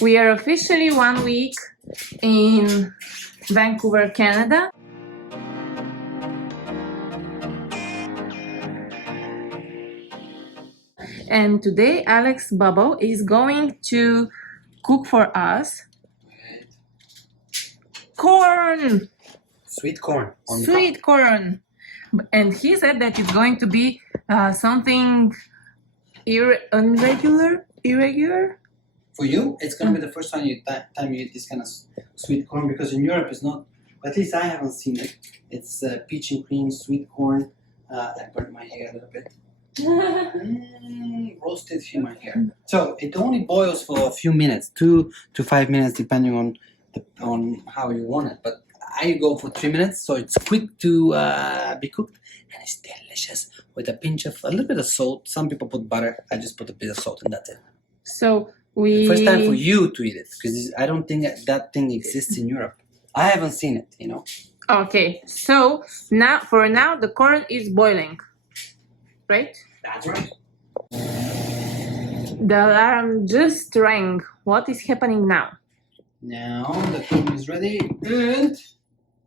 We are officially 1 week in Vancouver, Canada. And today Alex Bubble is going to cook for us corn! Sweet corn. Sweet corn! And he said that it's going to be something irregular? For you, it's going to be the first time you eat this kind of sweet corn, because in Europe it's not, at least I haven't seen it. It's peach and cream sweet corn. I burnt my hair a little bit. Roasted human hair. So it only boils for a few minutes, 2 to 5 minutes, depending on how you want it. But I go for 3 minutes, so it's quick to be cooked, and it's delicious with a pinch of a little bit of salt. Some people put butter. I just put a bit of salt, and that's it. So the first time for you to eat it, because I don't think that thing exists in Europe. I haven't seen it, you know. Okay, so now the corn is boiling, right? That's right. The alarm just rang. What is happening now? Now the corn is ready, and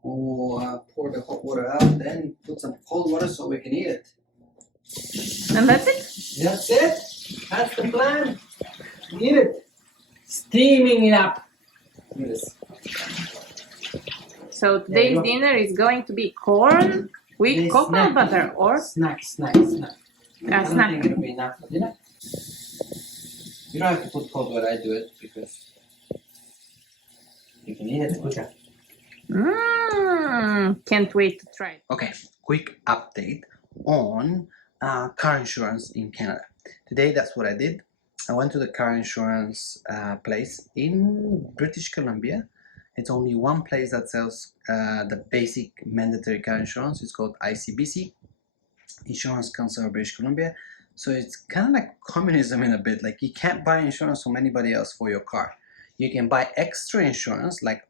pour the hot water out, then put some cold water so we can eat it. And that's it? That's it. That's the plan. Eat it. Steaming it up. Look at this. So today's dinner is going to be corn with coconut butter or snack. Snack. I don't think it'll be enough for dinner. You don't have to put cold water. I do it because you can eat it quicker. Can't wait to try it. Okay, quick update on car insurance in Canada. Today, that's what I did. I went to the car insurance place in British Columbia. It's only one place that sells the basic mandatory car insurance. It's called ICBC, Insurance Council of British Columbia. So it's kind of like communism in a bit. Like, you can't buy insurance from anybody else for your car. You can buy extra insurance, like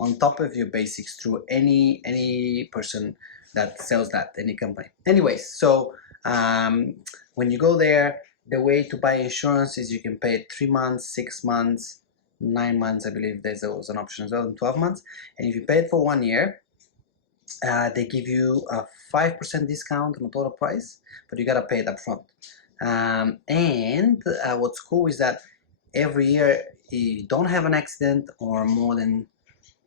on top of your basics, through any person that sells that, any company. Anyways, so when you go there, the way to buy insurance is you can pay it 3 months, 6 months, 9 months. I believe there was an option as well, in 12 months. And if you pay it for 1 year, they give you a 5% discount on the total price, but you gotta pay it up front. And what's cool is that every year, if you don't have an accident or more than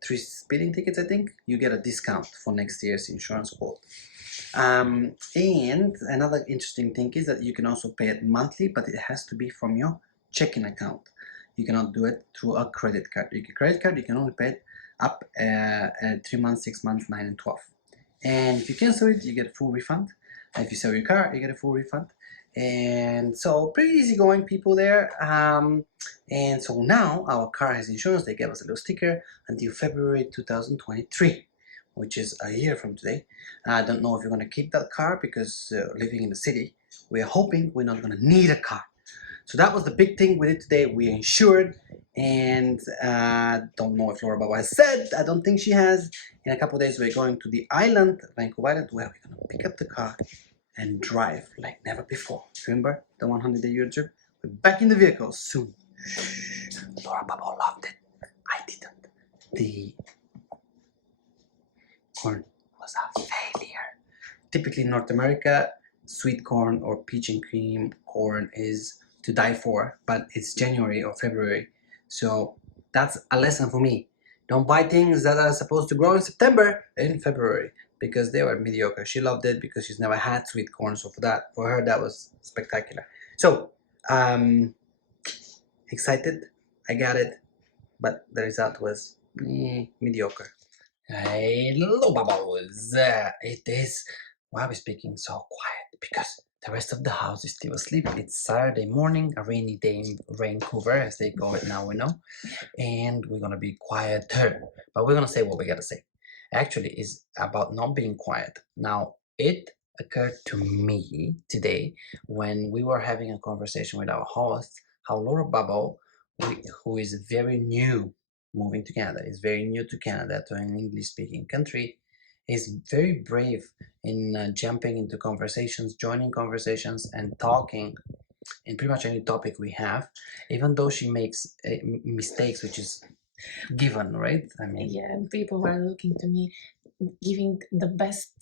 3 speeding tickets, I think, you get a discount for next year's insurance quote. And another interesting thing is that you can also pay it monthly, but it has to be from your checking account. You cannot do it through a credit card. Your credit card, you can only pay it up 3 months, 6 months, 9 and 12. And if you cancel it, you get a full refund. If you sell your car, you get a full refund. And so pretty easygoing people there. And so now our car has insurance. They gave us a little sticker until February 2023, which is a year from today. I don't know if you're going to keep that car, because living in the city, we're hoping we're not going to need a car. So that was the big thing we did today. We are insured, and don't know if Laura Baba has said. I don't think she has. In a couple of days, we're going to the island, Vancouver Island, where we're going to pick up the car and drive like never before. Remember the 100-day Euro trip? We're back in the vehicle soon. Laura Baba loved it. I didn't. The corn was a failure. Typically in North America, sweet corn or peach and cream corn is to die for, but it's January or February, so that's a lesson for me. Don't buy things that are supposed to grow in September in February, because they were mediocre. She loved it because she's never had sweet corn, so for her that was spectacular. So excited, I got it, but the result was mediocre. Hello, bubbles. It is. Why are we speaking so quiet? Because the rest of the house is still asleep. It's Saturday morning, a rainy day in Vancouver, as they call it now, we know. And we're gonna be quieter, but we're gonna say what we gotta say. Actually, it's about not being quiet. Now, it occurred to me today when we were having a conversation with our host, how Laura Bubble, who is very new, moving to Canada, is very new to Canada, to an English-speaking country, is very brave in jumping into conversations, joining conversations, and talking in pretty much any topic we have, even though she makes mistakes, which is given, right? I mean, Yeah, and people are looking to me, giving the best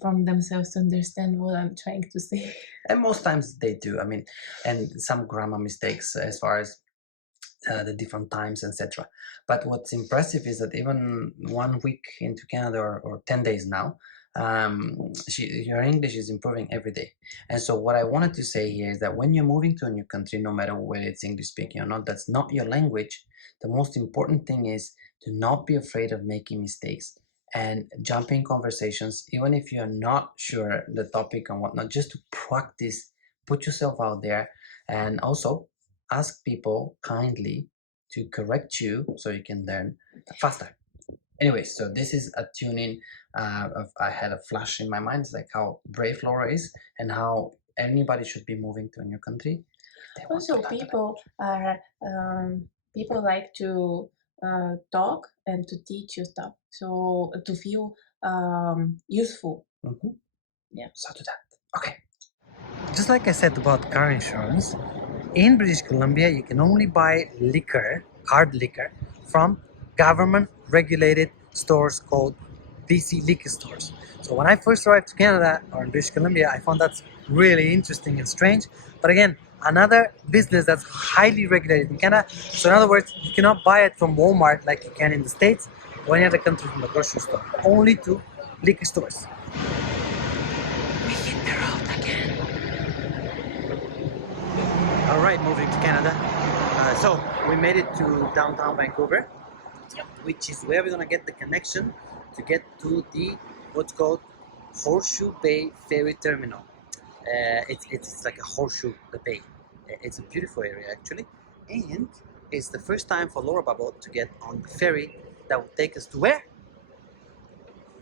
from themselves to understand what I'm trying to say. and most times they do. I mean, and some grammar mistakes as far as the different times, etc. But what's impressive is that even 1 week into Canada, or 10 days now, her English is improving every day. And so what I wanted to say here is that when you're moving to a new country, no matter whether it's English speaking or not, that's not your language. The most important thing is to not be afraid of making mistakes and jumping conversations, even if you're not sure the topic and whatnot, just to practice, put yourself out there, and also ask people kindly to correct you so you can learn faster. Anyway, so this is a tuning I had a flash in my mind. It's like how brave Laura is and how anybody should be moving to a new country. Also, people like to talk and to teach you stuff, so to feel useful. Yeah. So do that. Okay. Just like I said about car insurance, in British Columbia, you can only buy liquor, hard liquor, from government-regulated stores called BC liquor stores. So when I first arrived to Canada, or in British Columbia, I found that really interesting and strange. But again, another business that's highly regulated in Canada. So in other words, you cannot buy it from Walmart like you can in the States or any other country from the grocery store. Only to liquor stores. We hit the road again. All right, moving to Canada. So we made it to downtown Vancouver, which is where we're gonna get the connection to get to the what's called Horseshoe Bay Ferry Terminal. It's like a horseshoe, the bay. It's a beautiful area actually, and it's the first time for Laura Bubble to get on the ferry that will take us to where?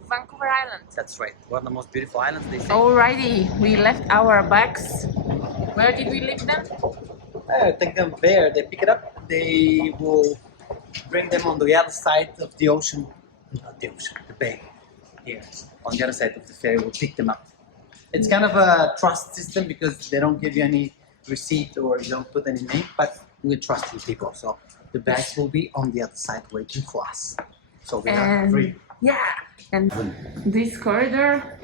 Vancouver Island. That's right, one of the most beautiful islands they say. Alrighty, we left our bags. Where did we leave them? Take them there, they pick it up, they will bring them on the other side of the ocean, not the ocean, the bay. Here, on the other side of the ferry, we'll pick them up. It's kind of a trust system because they don't give you any receipt or you don't put any name, but we're trusting people, so the bags will be on the other side waiting for us. So we are free. Yeah, and this corridor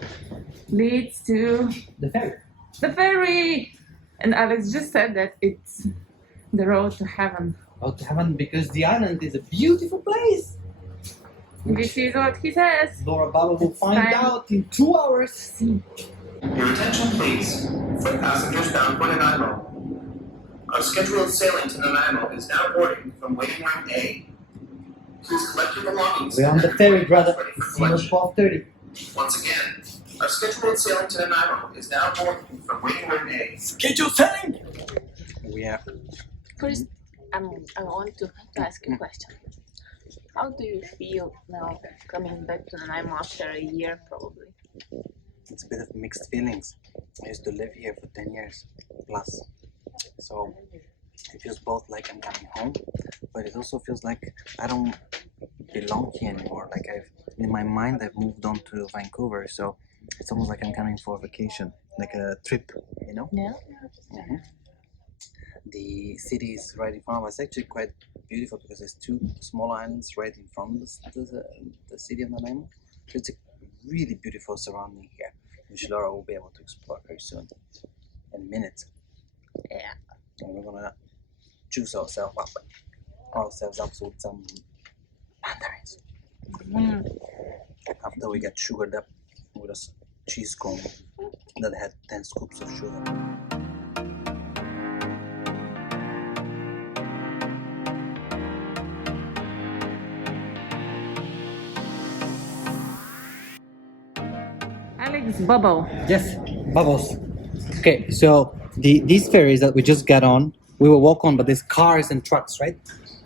leads to The ferry. the ferry. And Alex just said that it's the road to heaven. Road to heaven because the island is a beautiful place. This is what he says. Laura Baba will find time. out in 2 hours. Your attention please, for passengers bound for Nanaimo. Our scheduled sailing to Nanaimo is now boarding from waiting room A. Please collect your belongings. We're on the ferry, brother. Ready for It's 12:30. Once again, our scheduled sailing to Nanaimo is now boarding from waiting room A. Schedule sailing! We are. First, I want to ask you a question. How do you feel now coming back to Nanaimo after a year, probably? It's a bit of mixed feelings. I used to live here for 10 years plus. So it feels both like I'm coming home, but it also feels like I don't belong here anymore. Like in my mind, I've moved on to Vancouver, so it's almost like I'm coming for a vacation, like a trip, you know? Yeah. Mm-hmm. The city is right in front of us. Actually, quite beautiful because there's 2 small islands right in front of the city of Nanaimo. So it's a really beautiful surrounding here, which Laura will be able to explore very soon, in minutes. Yeah. And we're gonna juice ourselves up with some mandarins. After we get sugared up with a cheese cone that had 10 scoops of sugar. Alex Bubble. Yes, bubbles. Okay, so these ferries that we just got on, we will walk on, but there's cars and trucks, right?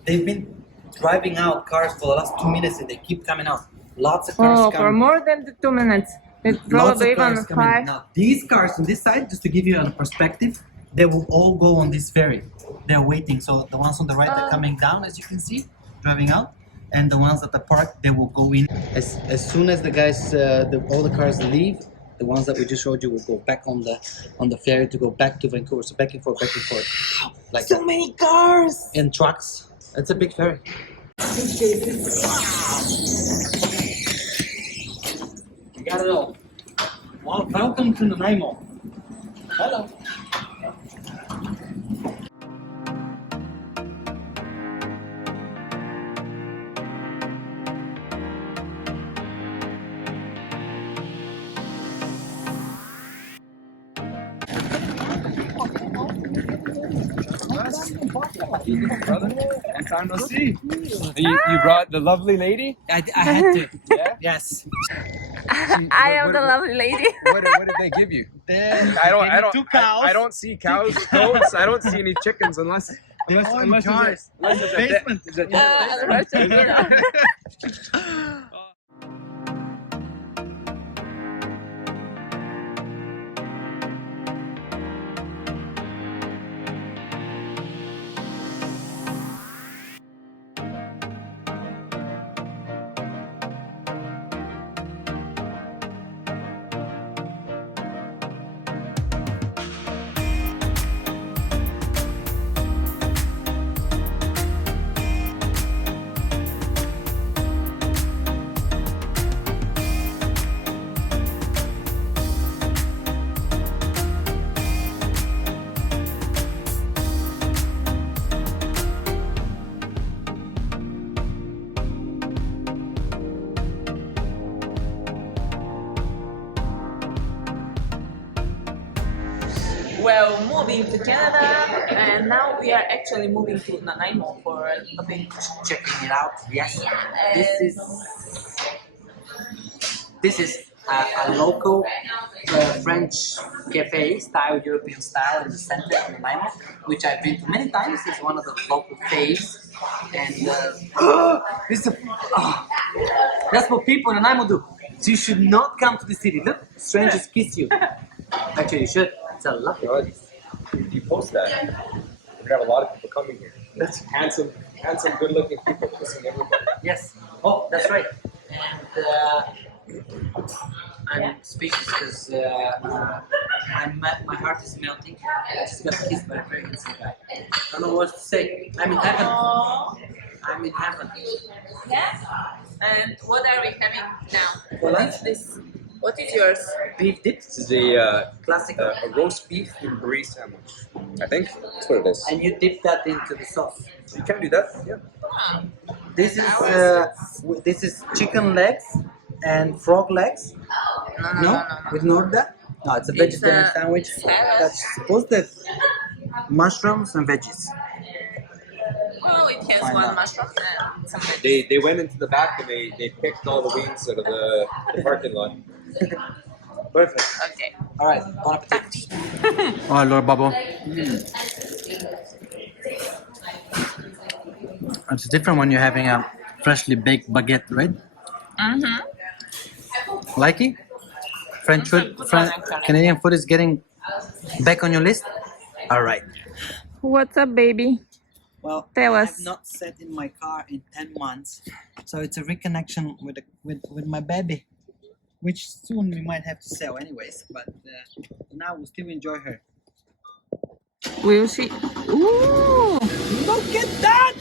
They've been driving out cars for the last 2 minutes and they keep coming out. Lots of cars Oh, coming. for more than the 2 minutes. It's Lots probably of cars even coming. 5. Now, these cars on this side, just to give you a perspective, they will all go on this ferry. They're waiting. So the ones on the right are coming down, as you can see, driving out. And the ones at the park, they will go in. As soon as the guys, all the cars leave, The ones that we just showed you will go back on the ferry to go back to Vancouver. So back and forth, like So many cars. in trucks. It's a big ferry. You got it all. Well, welcome to Nanaimo. Hello. Brother, long time no see. You brought the lovely lady? I had to. Yeah? Yes. I am the lovely lady. What did they give you? I don't see cows, goats. I don't see any chickens unless cars. Basement. Well, moving to Canada, and now we are actually moving to Nanaimo for a bit. Checking it out. Yes. This is a local French cafe style, European style in the center of Nanaimo, which I've been to many times. It's one of the local cafes, and that's what people in Nanaimo do. So you should not come to the city. Look, strangers kiss you. Actually, you should. It's a lovely place. You post that. We have a lot of people coming here. That's handsome, good-looking people kissing everybody. Yes. Oh, that's right. And I'm speechless because my heart is melting. I just got kissed by a very handsome guy. I don't know what to say. I'm in heaven. I'm in heaven. Yes. And what are we having now? For What lunch? is this? What is yours? Beef dips. This is a Classic. roast beef and brie sandwich. I think that's what it is. And you dip that into the sauce. You can do that. Yeah. This is chicken legs and frog legs. No? With that? No, it's a vegetarian sandwich salad. that's supposed to have mushrooms and veggies. Well, it has Find one out. mushroom and some veggies. They went into the back and they picked all the wings out of the parking lot. Perfect. Okay. All right. Bon appetit. Oh, Lord Bubble. It's different when you're having a freshly baked baguette, right? Mm-hmm. Like it? French food, Canadian food is getting back on your list? All right. What's up, baby? Well, Tell I us. have not sat in my car in 10 months, so it's a reconnection with my baby, which soon we might have to sell anyways, but now we'll still enjoy her. Will she? Ooh! Look at that!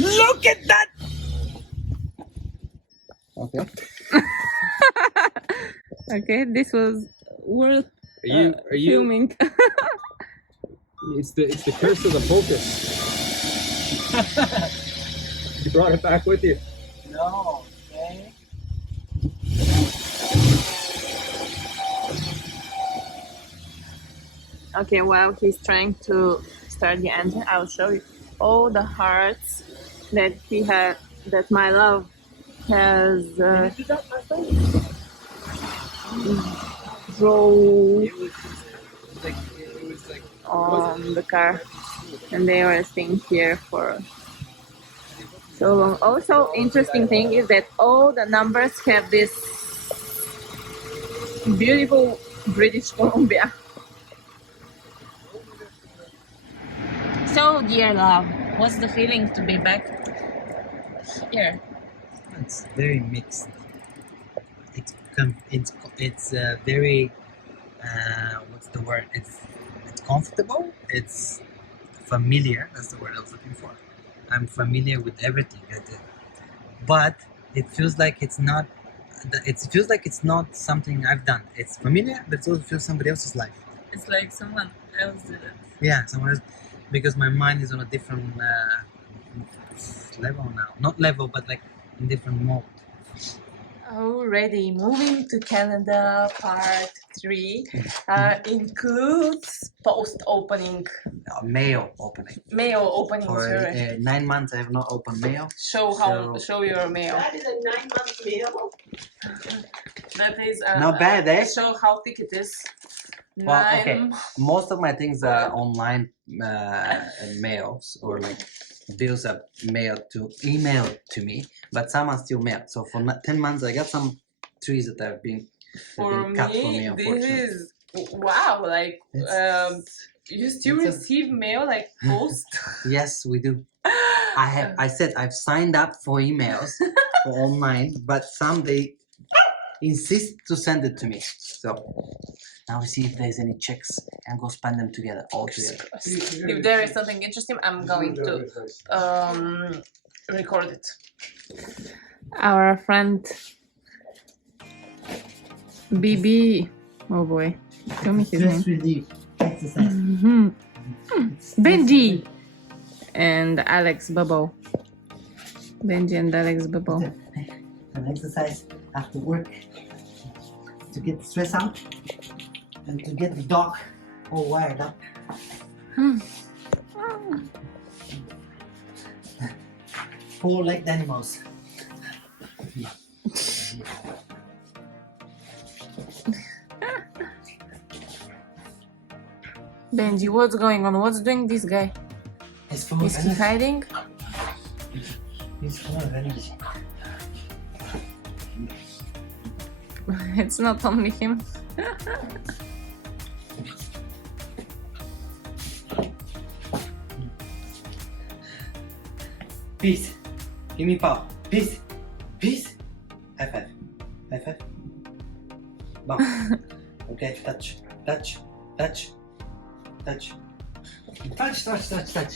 Look at that! Okay. Okay, this was worth Are you? filming. It's the curse of the focus. You brought it back with you. No, okay. Okay, while he's trying to start the engine, I'll show you all the hearts that he had, that my love has drawn It was like on the car, and they were staying here for so long. Also, interesting thing is that all the numbers have this beautiful British Columbia. So, dear love, what's the feeling to be back here? It's very mixed. It's it's very what's the word? It's comfortable. It's familiar. That's the word I was looking for. I'm familiar with everything I did, but it feels like it's not. It feels like it's not something I've done. It's familiar, but it also feels somebody else's life. It's like someone else did it. Yeah, someone else, because my mind is on a different level now. Not level, but like in different mode. Already moving to Canada, part 3 includes post-opening Mail opening. mail opening. For Sorry. 9 months, I have not opened mail. Show your mail. That is a 9-month mail. That is Not bad, eh? show how thick it is. Well, okay. Nine- Most of my things are online mails, or like bills are emailed to me, but some are still mailed. So for 10 months, I got some trees that have been For cut for me, me, unfortunately. this is wow. Like you still it's a- receive mail like post. Yes, we do. I said I've signed up for emails for online, but some they insist to send it to me. So now we see if there's any checks and go spend them together, all together. If there is something interesting, I'm going to record it. Our friend BB. Oh boy, show me his name. relief exercise. Mhm. Benji and Alex Bubble. Benji and Alex Bubble. An exercise after work to get the stress out and to get the dog all wired up. Four-legged animals. Benji, what's going on? What's doing this guy? He's full of Is he energy. hiding? He's full of energy. It's not only him. Peace. Give me power. Peace. Peace. High five. High five. Bump. Okay, touch. Touch. Touch. Touch. Touch, touch, touch, touch.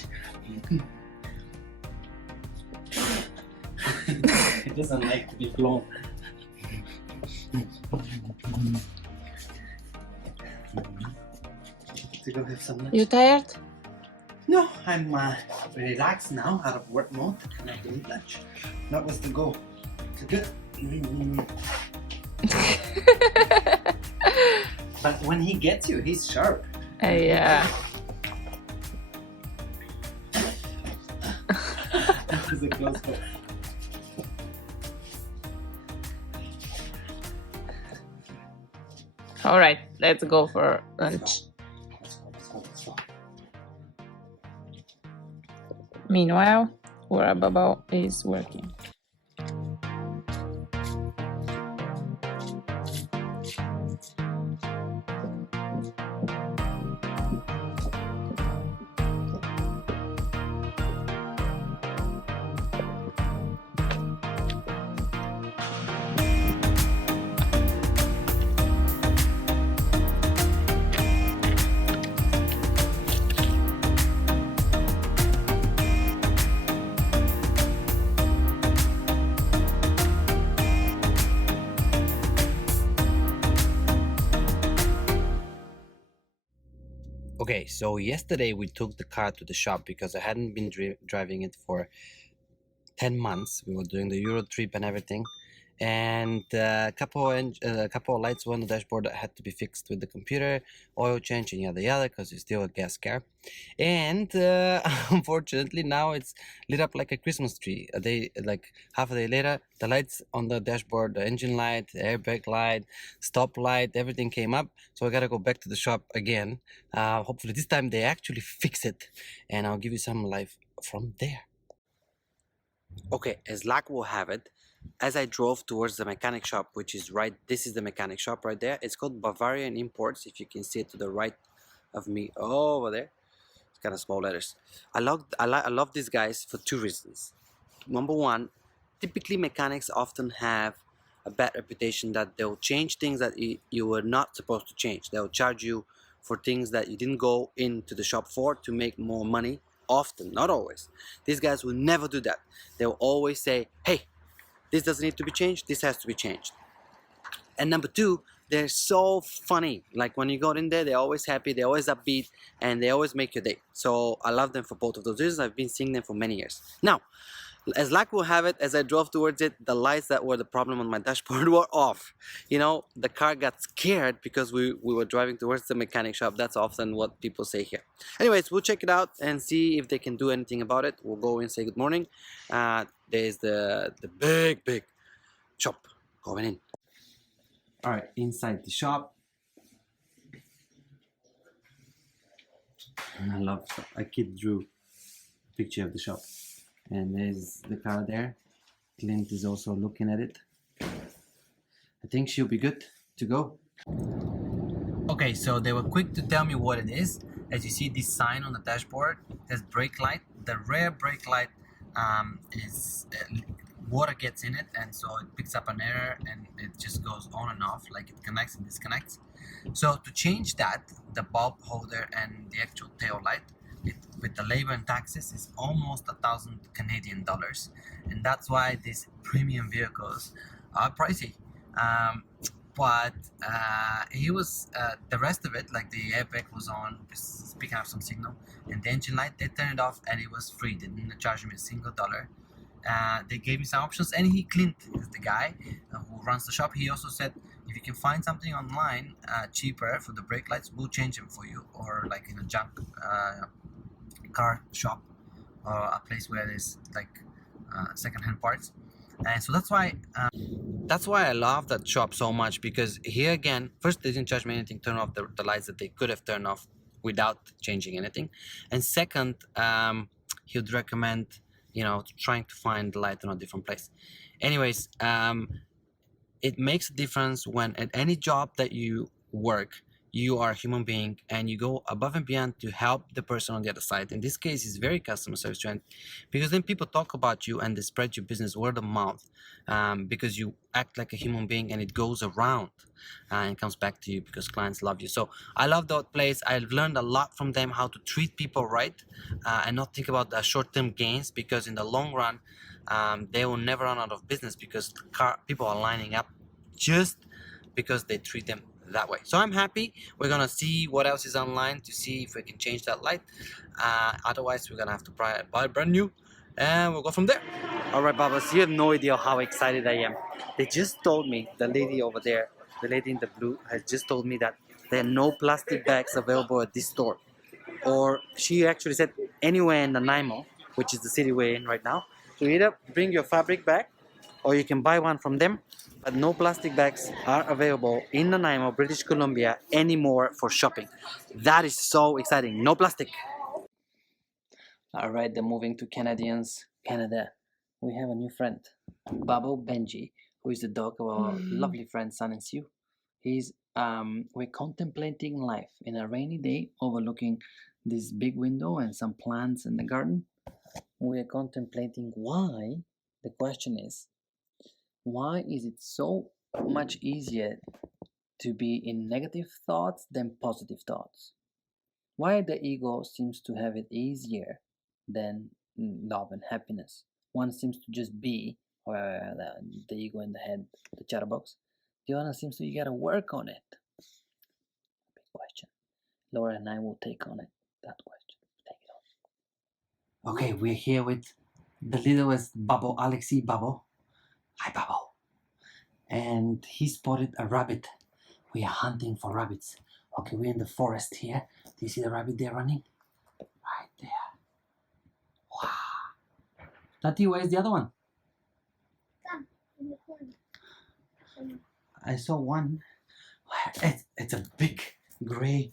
He doesn't like to be blown. To go have some lunch. You tired? No, I'm relaxed now, out of work mode, and I can eat lunch. That was the goal. To good. But when he gets you, he's sharp. Yeah. That was a close call. All right, let's go for lunch. Meanwhile, where Bubble is working. Okay, so yesterday we took the car to the shop because I hadn't been driving it for 10 months. We were doing the Euro trip and everything, and a couple of lights were on the dashboard that had to be fixed with the computer, oil change and yada yada, because it's still a gas car. And unfortunately now it's lit up like a Christmas tree. Half a day later, the lights on the dashboard, the engine light, the airbag light, stop light, everything came up. So I gotta go back to the shop again. Hopefully this time they actually fix it, and I'll give you some live from there. Okay, as luck will have it, as I drove towards the mechanic shop, which is right, this is the mechanic shop right there. It's called Bavarian Imports, if you can see it to the right of me over there. It's kind of small letters. I love these guys for two reasons. Number one, typically mechanics often have a bad reputation that they'll change things that you were not supposed to change. They'll charge you for things that you didn't go into the shop for to make more money. Often, not always. These guys will never do that. They'll always say, hey, this doesn't need to be changed, this has to be changed. And number two, they're so funny. Like when you go in there, they're always happy, they're always upbeat, and they always make your day. So I love them for both of those reasons. I've been seeing them for many years. Now, as luck will have it, as I drove towards it, the lights that were the problem on my dashboard were off. You know, the car got scared because we were driving towards the mechanic shop. That's often what people say here. Anyways, we'll check it out and see if they can do anything about it. We'll go and say good morning. There's the big shop going in. All right, inside the shop. I love, a kid drew a picture of the shop. And there's the car there. Clint is also looking at it. I think she'll be good to go. Okay, so they were quick to tell me what it is. As you see this sign on the dashboard, there's brake light. The rear brake light is water gets in it, and so it picks up an error and it just goes on and off, like it connects and disconnects. So to change that, the bulb holder and the actual tail light, with the labor and taxes, is almost 1,000 Canadian dollars, and that's why these premium vehicles are pricey. But he was the rest of it, like the airbag was on, picking up some signal, and the engine light, they turned it off and it was free. They didn't charge me a single dollar. They gave me some options, and Clint is the guy who runs the shop. He also said, if you can find something online cheaper for the brake lights, we'll change them for you, or like in a junk car shop, or a place where there's like second-hand parts. And so that's why I love that shop so much, because here again, first, they didn't charge me anything, turn off the lights that they could have turned off without changing anything. And second, he would recommend, you know, trying to find the light in a different place. Anyways, it makes a difference when at any job that you work, you are a human being and you go above and beyond to help the person on the other side. In this case, it's very customer service driven, because then people talk about you and they spread your business word of mouth, because you act like a human being, and it goes around and comes back to you because clients love you. So I love that place. I've learned a lot from them, how to treat people right, and not think about the short-term gains, because in the long run, they will never run out of business, because people are lining up just because they treat them that way. So I'm happy. We're gonna see what else is online to see if we can change that light. Otherwise, we're gonna have to buy brand new, and we'll go from there. All right, Babas, you have no idea how excited I am. They just told me, the lady over there, the lady in the blue, has just told me that there are no plastic bags available at this store. Or she actually said anywhere in Nanaimo, which is the city we're in right now, to either bring your fabric bag, or you can buy one from them. But no plastic bags are available in Nanaimo, British Columbia anymore for shopping. That is so exciting. No plastic. All right, they're moving to Canada. We have a new friend, Babo Benji, who is the dog of our lovely friend Sun and Sue. We're contemplating life in a rainy day, overlooking this big window and some plants in the garden. We're contemplating why. The question is, why is it so much easier to be in negative thoughts than positive thoughts? Why the ego seems to have it easier than love and happiness? One seems to just be, the ego in the head, the chatterbox. The other seems to, you gotta work on it. Big question. Laura and I will take on it, that question. Take it on. Okay, we're here with the littlest Babo, Alexi Babo. Hi, Babo. And he spotted a rabbit. We are hunting for rabbits. Okay, we're in the forest here. Do you see the rabbit there running? Right there. Wow. Tati, where's the other one? In the corner. I saw one. It's a big gray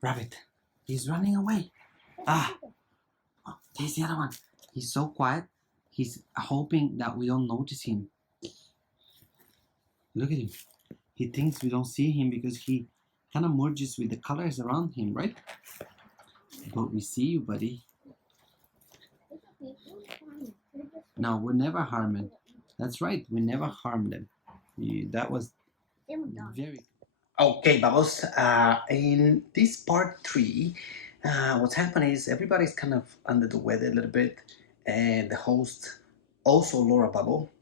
rabbit. He's running away. Oh, there's the other one. He's so quiet. He's hoping that we don't notice him. Look at him. He thinks we don't see him because he kind of merges with the colors around him, right? But we see you, buddy. No, we're never harming. That's right. We never harm them. That was Them dogs. very okay, Bubbles. In this part 3, what's happening is everybody's kind of under the weather a little bit, and the host, also Laura Bubble.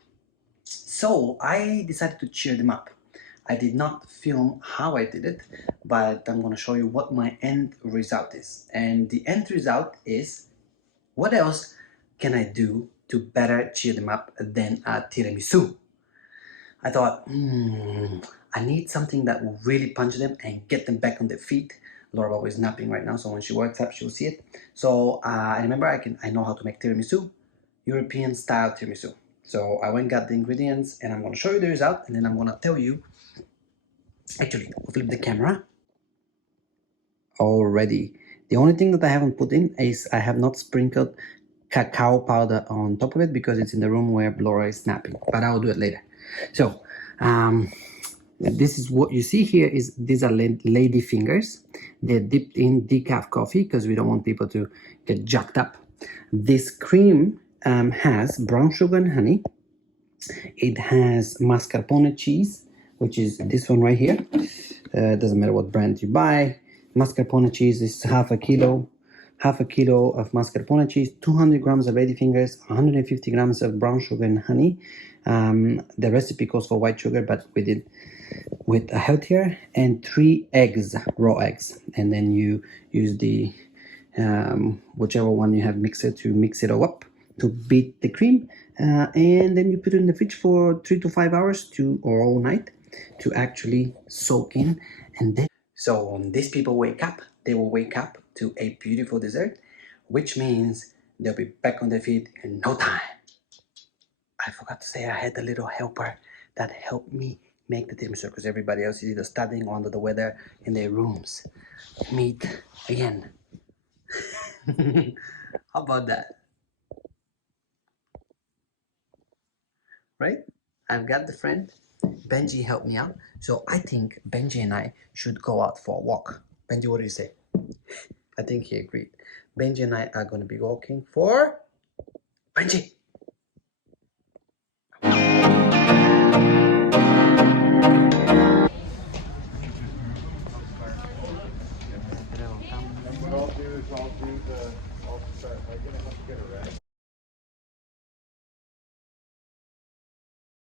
So I decided to cheer them up. I did not film how I did it, but I'm going to show you what my end result is. And the end result is, what else can I do to better cheer them up than a tiramisu? I thought, I need something that will really punch them and get them back on their feet. Laura Bob is napping right now, so when she wakes up, she'll see it. So I remember I know how to make tiramisu, European style tiramisu. So I went and got the ingredients, and I'm going to show you the result, and then I'm going to tell you. Actually, I'll flip the camera. Already. The only thing that I haven't put in is I have not sprinkled cacao powder on top of it because it's in the room where Laura is napping, but I'll do it later. So this is what you see here. These are lady fingers. They're dipped in decaf coffee because we don't want people to get jacked up. This cream has brown sugar and honey. It has mascarpone cheese, which is this one right here. Doesn't matter what brand you buy. Mascarpone cheese is half a kilo of mascarpone cheese, 200 grams of ladyfingers, 150 grams of brown sugar and honey. The recipe calls for white sugar, but we did with a healthier, and 3 eggs, raw eggs. And then you use the whichever one you have mixer to mix it all up to beat the cream, and then you put it in the fridge for 3 to 5 hours or all night to actually soak in. And then so when these people wake up, they will wake up to a beautiful dessert, which means they'll be back on their feet in no time. I forgot to say I had a little helper that helped me make the tiramisu because everybody else is either studying or under the weather in their rooms. Meet again. How about that? Right? I've got the friend. Benji helped me out. So I think Benji and I should go out for a walk. Benji, what do you say? I think he agreed. Benji and I are going to be walking for... Benji! What I'll do is I'll start. I'm gonna have to get a rest.